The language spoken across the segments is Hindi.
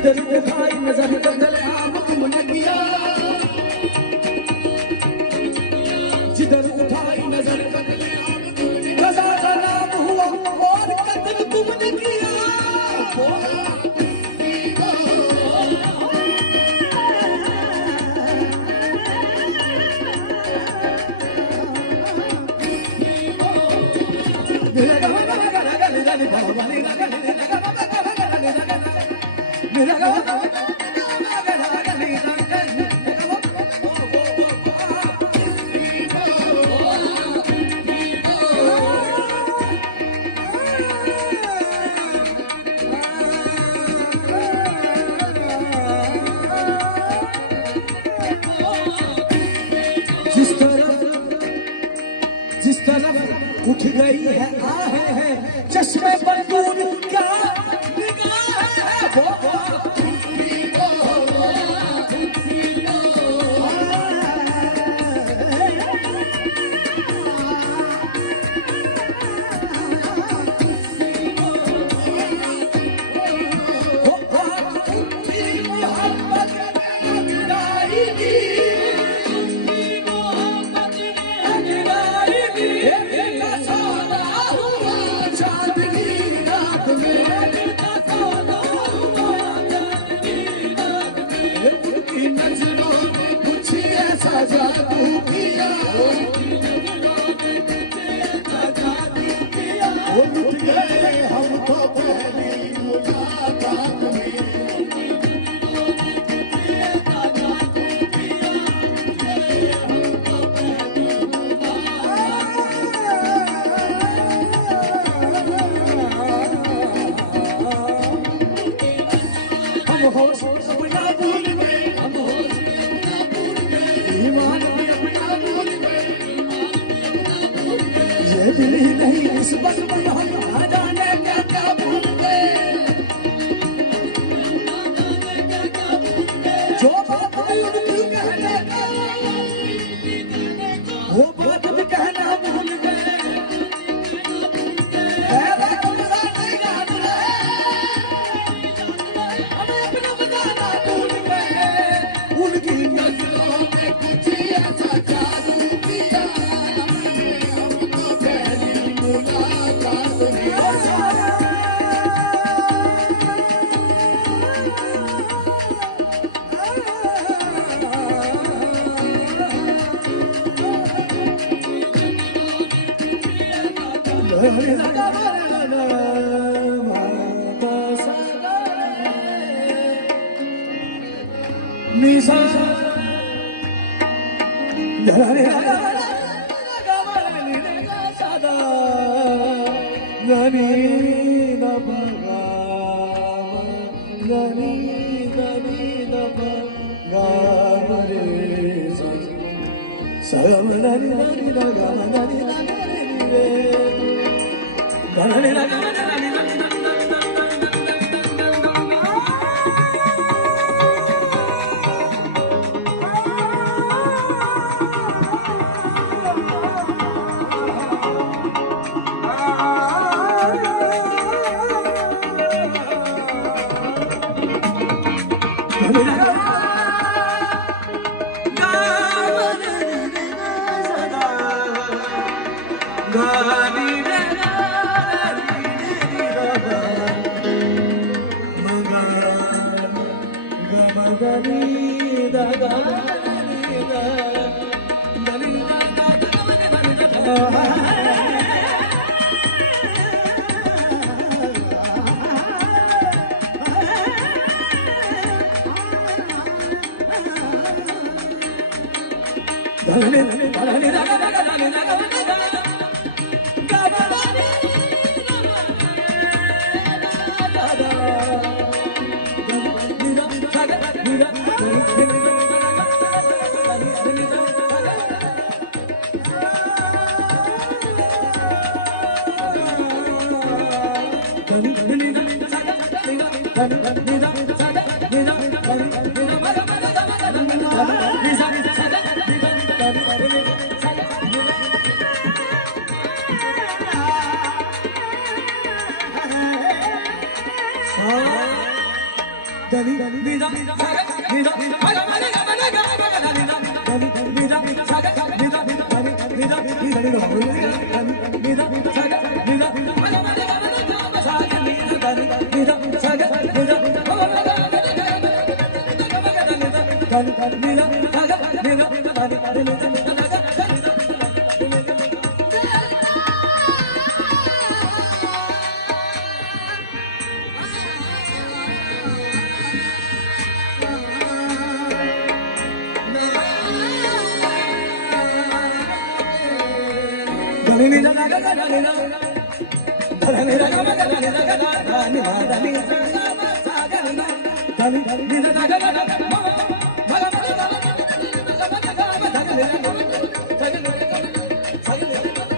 जिधर उठाई नजर बदले आम तुमने किया, जिधर उठाई नजर बदले आम तुमने कजा का नाम हुआ और कत्ल तुमने किया। जिस तरफ उठ गई है आहे है चश्मे बंदूर क्या निगाह है वो नहीं इस वक्त हम आ जाने क्या क्या भूल गए, जो बात भी उनकी कहने का वो बात भी कहना भूल गए। पहला कमरा नहीं याद रहे, हमें अपना बताना भूल गए। उनकी नजरों में कुछ ऐसा जादू किया, Nisa, dani nida saga nida maga maga maga maga dani dani nida saga nida dani nida nida nida saga nida maga maga maga saga nida dani nida saga nida maga maga maga dani nida saga nida dani nida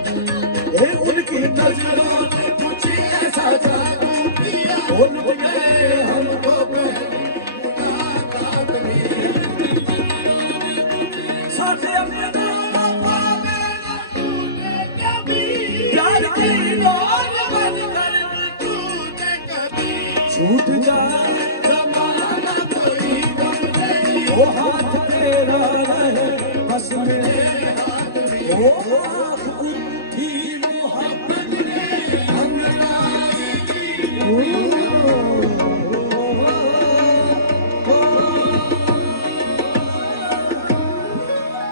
उनकी नजरों ने कुछ ऐसा जादू किया उलझ गए हमको मुलाकात में साथ अपने छूट जाए जमाना कोई गम नहीं वो हाथ तेरा रहे बस मेरे हाथ में